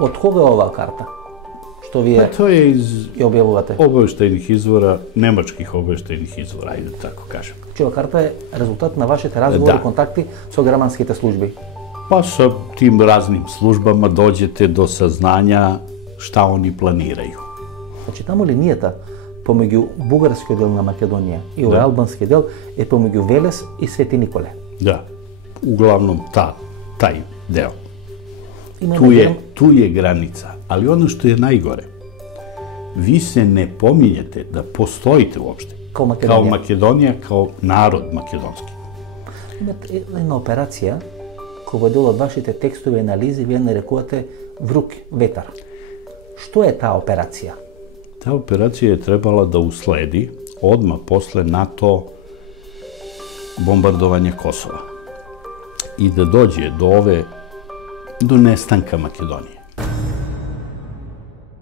Od koga je ova karta? Što vi To je iz objavljujete? obaveštajnih izvora, nemačkih obaveštajnih izvora, ajde tako kažem. Znači, ova karta je rezultat na vašete razgovore i kontakti s germanskite službi. Pa sa tim raznim službama dođete do saznanja šta oni planiraju. Znači, tamo linijeta помеѓу бугарскиот дел на Македонија и овој албански дел е помеѓу Велес и Свети Николе. Da, uglavnom taj deo. Има Tu je granica, ali ono što je najgore, vi se ne pominjete da postojite uopšte. Kao Kao Makedonija, kao narod makedonski. Има една операција која во дел од вашите текстови и анализи вие нарекувате врук ветар. Што е таа операција? Ta operacija je trebala da usledi odmah posle NATO bombardovanja Kosova i da dođe do nestanka Makedonije.